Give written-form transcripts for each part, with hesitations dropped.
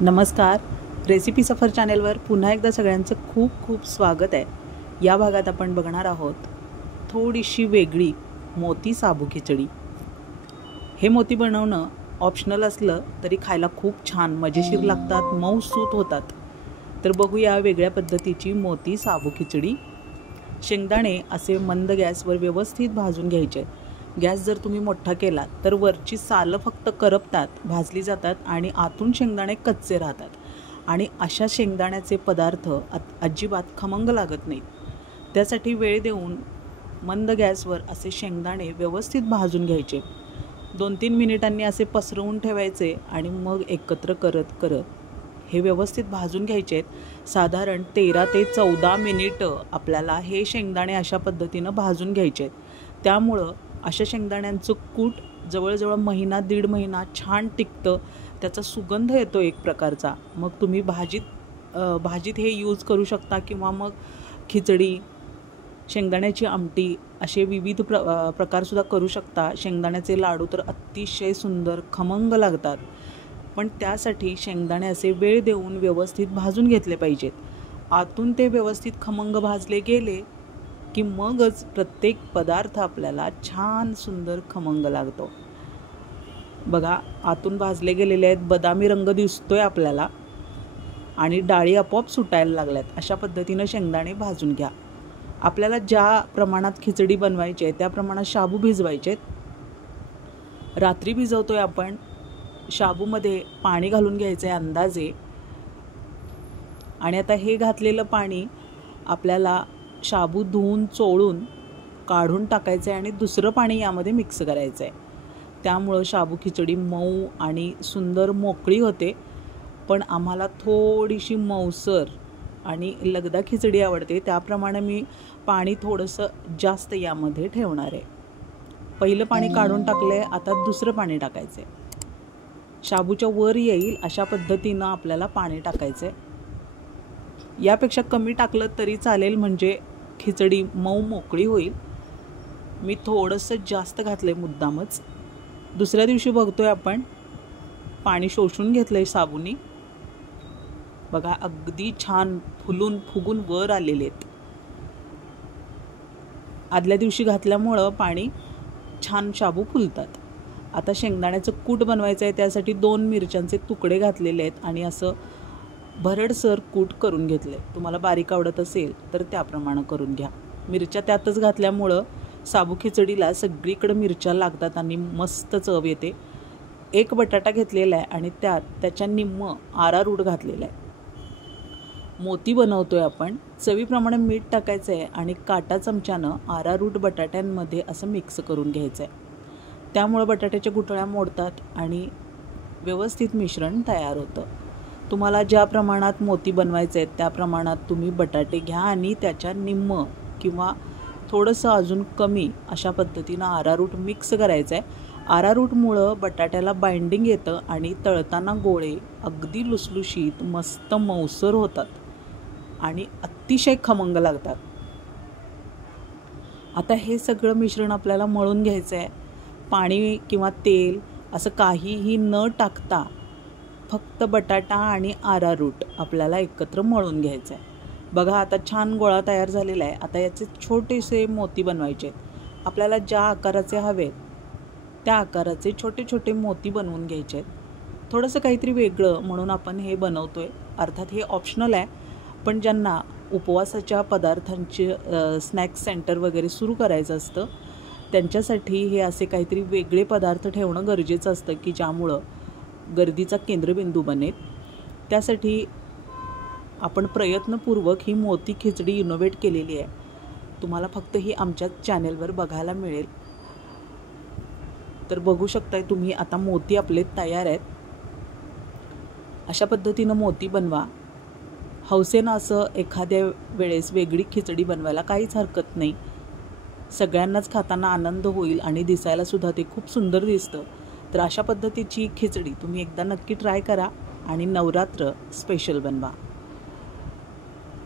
नमस्कार. रेसिपी सफर चॅनेलवर पुन्हा एकदा सगळ्यांचं खूप खूप स्वागत आहे. या भागात आपण बघणार आहोत थोडीशी वेगळी मोती साबू खिचडी. हे मोती बनवणं ऑप्शनल असलं तरी खायला खूप छान मजेशीर लागतात, मऊसूत होतात. तर बघूया वेगळ्या पद्धतीची मोती साबू खिचडी. शेंगदाणे असे मंद गॅसवर व्यवस्थित भाजून घ्यायचे. गॅस जर तुम्ही मोठा केला तर वरची सालं फक्त करपतात, भाजली जातात आणि आतून शेंगदाणे कच्चे राहतात. आणि अशा शेंगदाण्याचे पदार्थ अजिबात खमंग लागत नाहीत. त्यासाठी वेळ देऊन मंद गॅसवर असे शेंगदाणे व्यवस्थित भाजून घ्यायचे. 2-3 मिनिटांनी असे पसरवून ठेवायचे आणि मग एकत्र करत हे व्यवस्थित भाजून घ्यायचे. साधारण 13 ते 14 मिनिटं आपल्याला हे शेंगदाणे अशा पद्धतीनं भाजून घ्यायचे. त्यामुळं अशा शेंगदाण्यांचं कूट जवळजवळ महिना 1.5 महिना छान टिकतं. त्याचा सुगंध येतो एक प्रकारचा. मग तुम्ही भाजीत हे यूज करू शकता किंवा मग खिचडी, शेंगदाण्याची आमटी असे विविध प्रकारसुद्धा करू शकता. शेंगदाण्याचे लाडू तर अतिशय सुंदर खमंग लागतात. पण त्यासाठी शेंगदाणे असे वेळ देऊन व्यवस्थित भाजून घेतले पाहिजेत. आतून ते व्यवस्थित खमंग भाजले गेले की मगच प्रत्येक पदार्थ आपल्याला छान सुंदर खमंग लागतो. बघा, आतून भाजले गेलेले आहेत, बदामी रंग दिसतोय आपल्याला आणि डाळी आपोआप सुटायला लागल्यात. अशा पद्धतीनं शेंगदाणे भाजून घ्या. आपल्याला ज्या प्रमाणात खिचडी बनवायची आहे त्या प्रमाणात शाबू भिजवायचे. रात्री भिजवतोय आपण. शाबूमध्ये पाणी घालून घ्यायचं आहे अंदाजे. आणि आता हे घातलेलं पाणी आपल्याला शाबू धुवून चोळून काढून टाकायचं आहे आणि दुसरं पाणी यामध्ये मिक्स करायचं आहे. त्यामुळं शाबू खिचडी मऊ आणि सुंदर मोकळी होते. पण आम्हाला थोडीशी मऊसर आणि लगदा खिचडी आवडते, त्याप्रमाणे मी पाणी थोडंसं जास्त यामध्ये ठेवणार आहे. पहिलं पाणी काढून टाकलं आहे, आता दुसरं पाणी टाकायचं आहे. शाबूच्या वर येईल अशा पद्धतीनं आपल्याला पाणी टाकायचं आहे. यापेक्षा कमी टाकलं तरी चालेल, म्हणजे खिचडी मऊ मोकळी होईल. मी थोडंसं जास्त घातलं आहे मुद्दामच. दुसऱ्या दिवशी बघतोय आपण पाणी शोषून घेतलं आहे साबूनी. बघा, अगदी छान फुलून फुगून वर आलेले आहेत. आदल्या दिवशी घातल्यामुळं पाणी छान शाबू फुलतात. आता शेंगदाण्याचं कूट बनवायचं आहे. त्यासाठी 2 मिरच्यांचे तुकडे घातलेले आहेत आणि असं भरडसर कूट करून घेतले. तुम्हाला बारीक आवडत असेल तर त्याप्रमाणे करून घ्या. मिरच्या त्यातच घातल्यामुळं साबू खिचडीला सगळीकडे मिरच्या लागतात आणि मस्त चव येते. 1 बटाटा घेतलेला आहे आणि त्याच्या निम्म आरारूट घातलेला आहे. मोती बनवतोय आपण. चवीप्रमाणे मीठ टाकायचं आहे आणि काटा चमच्यानं आरारूट बटाट्यांमध्ये असं मिक्स करून घ्यायचं आहे. त्यामुळं बटाट्याच्या गुठळ्या मोडतात आणि व्यवस्थित मिश्रण तयार होतं. तुम्हाला ज्या प्रमाणात मोती बनवायचे आहेत त्या प्रमाणात तुम्ही बटाटे घ्या आणि त्याच्या निम्म किंवा थोडंसं अजून कमी अशा पद्धतीनं आरारूट मिक्स करायचं आहे. आरारूटमुळं बटाट्याला बाइंडिंग येतं आणि तळताना गोळे अगदी लुसलुशीत मस्त मऊसर होतात आणि अतिशय खमंग लागतात. आता हे सगळं मिश्रण आपल्याला मळून घ्यायचं आहे. पाणी किंवा तेल असं काहीही न टाकता फक्त बटाटा आणि आरारूट आपल्याला एकत्र मळून घ्यायचं आहे. बघा, आता छान गोळा तयार झालेला आहे. आता याचे छोटेसे मोती बनवायचे आहेत. आपल्याला ज्या आकाराचे हवेत त्या आकाराचे छोटे छोटे मोती बनवून घ्यायचे आहेत. थोडंसं काहीतरी वेगळं म्हणून आपण हे बनवतोय. अर्थात हे ऑप्शनल आहे, पण ज्यांना उपवासाच्या पदार्थांचे स्नॅक्स सेंटर वगैरे सुरू करायचं असतं त्यांच्यासाठी हे असे काहीतरी वेगळे पदार्थ ठेवणं गरजेचं असतं की ज्यामुळं गर्दीचा केंद्रबिंदू बनेल. त्यासाठी आपण प्रयत्नपूर्वक ही मोती खिचडी इनोव्हेट केलेली आहे. तुम्हाला फक्त ही आमच्याच चॅनेलवर बघायला मिळेल. तर बघू शकताय तुम्ही. आता मोती आपले तयार आहेत. अशा पद्धतीनं मोती बनवा. हौसेनं असं एखाद्या वेळेस वेगळी खिचडी बनवायला काहीच हरकत नाही. सगळ्यांनाच खाताना आनंद होईल आणि दिसायलासुद्धा ते खूप सुंदर दिसतं. तर अशा पद्धतीची खिचडी तुम्ही एकदा नक्की ट्राय करा आणि नवरात्र स्पेशल बनवा.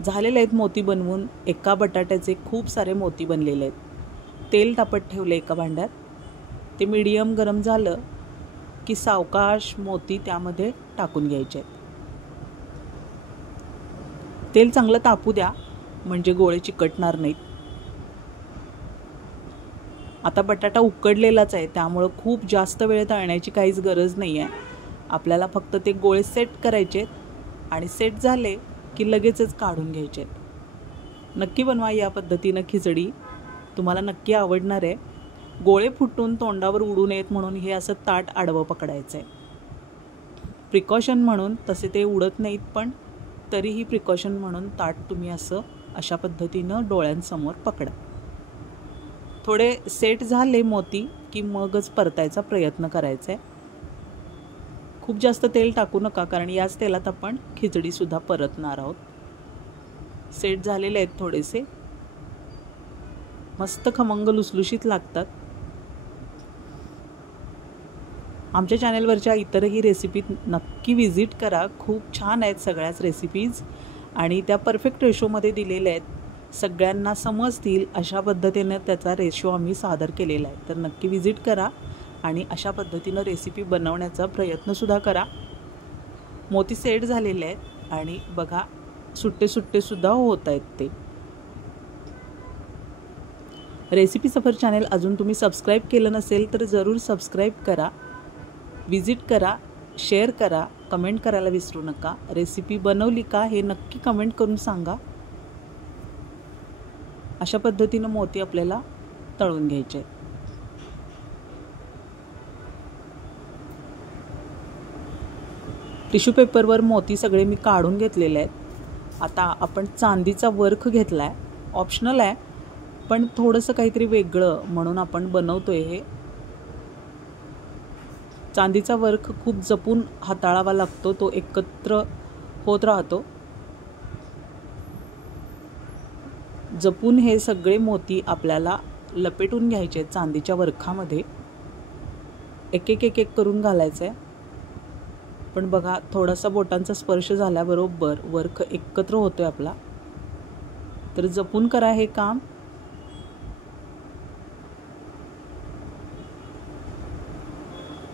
झालेले आहेत मोती बनवून. एका बटाट्याचे खूप सारे मोती बनलेले आहेत. तेल तापत ठेवले एका भांड्यात. ते मीडियम गरम झालं की सावकाश मोती त्यामध्ये टाकून घ्यायचे आहेत. तेल चांगलं तापू द्या म्हणजे गोळे चिकटणार नाहीत. आता बटाटा उकडलेलाच आहे त्यामुळं खूप जास्त वेळ तळण्याची काहीच गरज नाही आहे. आपल्याला फक्त ते गोळे सेट करायचे आणि सेट झाले की लगेचच काढून घ्यायचे. नक्की बनवा या पद्धतीनं खिचडी, तुम्हाला नक्की आवडणार आहे. गोळे फुटून तोंडावर उडू नयेत म्हणून हे असं ताट आडवं पकडायचं आहे. प्रिकॉशन म्हणून, तसे ते उडत नाहीत पण तरीही प्रिकॉशन म्हणून ताट तुम्ही असं अशा पद्धतीनं डोळ्यांसमोर पकडा. थोडे सेट झाले मोती की मगच परतायचा प्रयत्न करायचा आहे. खूप जास्त तेल टाकू नका कारण याच तेलात आपण खिचडीसुद्धा परतणार आहोत. सेट झालेले आहेत थोडेसे, मस्त खमंग लुसलुशीत लागतात. आमच्या चॅनेलवरच्या इतरही रेसिपी नक्की विजिट करा. खूप छान आहेत सगळ्याच रेसिपीज आणि त्या परफेक्ट रेशोमध्ये दिलेल्या आहेत. सगळ्यांना समजतील अशा पद्धतीने त्याचा रेशो आम्ही सादर केलेला आहे. तर नक्की विजिट करा आणि अशा पद्धतीनं रेसिपी बनवण्याचा प्रयत्नसुद्धा करा. मोती सेट झालेले आहेत आणि बघा सुट्टे सुद्धा होत आहेत ते. रेसिपी सफर चॅनेल अजून तुम्ही सबस्क्राईब केलं नसेल तर जरूर सबस्क्राईब करा, विजिट करा, शेअर करा, कमेंट करायला विसरू नका. रेसिपी बनवली का हे नक्की कमेंट करून सांगा. अशा पद्धतीनं मोती आपल्याला तळून घ्यायचे. टिश्यू पेपरवर मोती सगळे मी काढून घेतलेले आहेत. आता आपण चांदीचा वर्ख घेतला आहे, ऑप्शनल आहे पण थोडंसं काहीतरी वेगळं म्हणून आपण बनवतोय. हे चांदीचा वर्ख खूप जपून हाताळावा लागतो, तो एकत्र होत राहतो. जपून हे सगळे मोती आपल्याला लपेटून घ्यायचे चांदीच्या वर्खामध्ये. एक एक करून घालायचं आहे. पण बघा थोडासा बोटांचा स्पर्श झाल्याबरोबर वर्ख एकत्र होतोय आपला. तर जपून करा हे काम.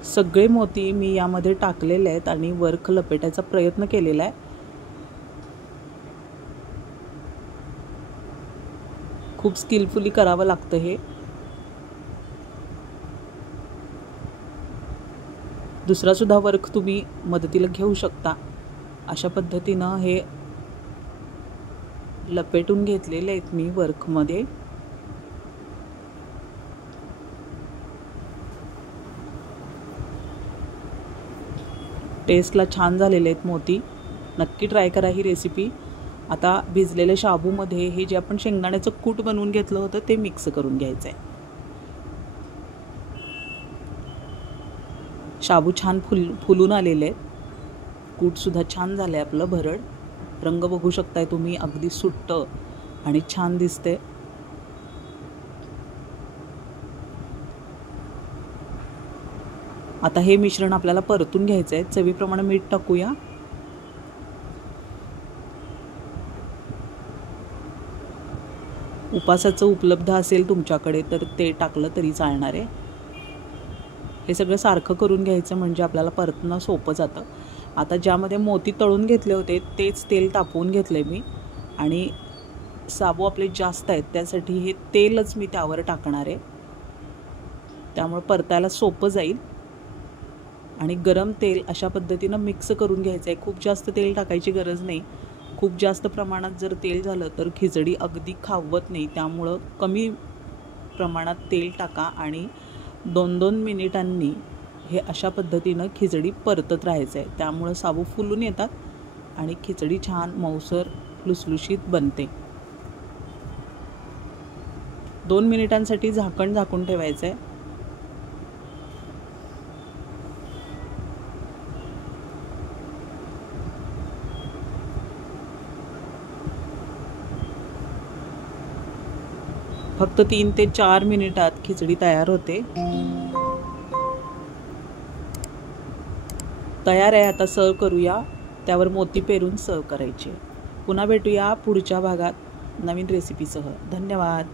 सगळे मोती मी यामध्ये टाकलेले आहेत आणि वर्ख लपेटायचा प्रयत्न केलेला आहे. खूप स्किलफुली करावं लागतं हे. दुसरा सुद्धा वर्क तुम्ही मदतीला घेऊ शकता. अशा पद्धतीनं हे लपेटून घेतलेले आहेत मी वर्कमध्ये. टेस्टला छान झालेले आहेत मोती. नक्की ट्राय करा ही रेसिपी. आता भिजलेल्या शाबूमध्ये हे जे आपण शेंगदाण्याचं कूट बनवून घेतलं होतं ते मिक्स करून घ्यायचं आहे. शाबू छान फुलून आलेले आहेत. कूटसुद्धा छान झालं आहे आपलं भरड. रंग बघू शकताय तुम्ही, अगदी सुट्ट आणि छान दिसते. आता हे मिश्रण आपल्याला परतून घ्यायचं आहे. चवीप्रमाणे मीठ टाकूया. उपासाचं उपलब्ध असेल तुमच्याकडे तर ते टाकलं तरी चालणार आहे. हे सगळं सारखं करून घ्यायचं म्हणजे आपल्याला परतणं सोपं जातं. आता ज्यामध्ये मोती तळून घेतले होते तेच तेल तापवून घेतले मी आणि साबू आपले जास्त आहेत त्यासाठी हे तेलच मी त्यावर टाकणार आहे. त्यामुळे परतायला सोपं जाईल. आणि गरम तेल अशा पद्धतीनं मिक्स करून घ्यायचं आहे. खूप जास्त तेल टाकायची गरज नाही. खूप जास्त प्रमाणात जर तेल झालं तर खिचडी अगदी खावत नाही. त्यामुळं कमी प्रमाणात तेल टाका आणि 2-2 मिनिटांनी हे अशा पद्धतीनं खिचडी परतत राहायचं आहे. त्यामुळं साबू फुलून येतात आणि खिचडी छान मऊसर लुसलुशीत बनते. 2 मिनिटांसाठी झाकून ठेवायचं आहे. फक्त 3 ते 4 मिनिटात खिचडी तयार होते. तयार आहे. आता सर्व करूया. त्यावर मोती पेरून सर्व करायचे. पुन्हा भेटूया पुढच्या भागात नवीन रेसिपीसह. धन्यवाद.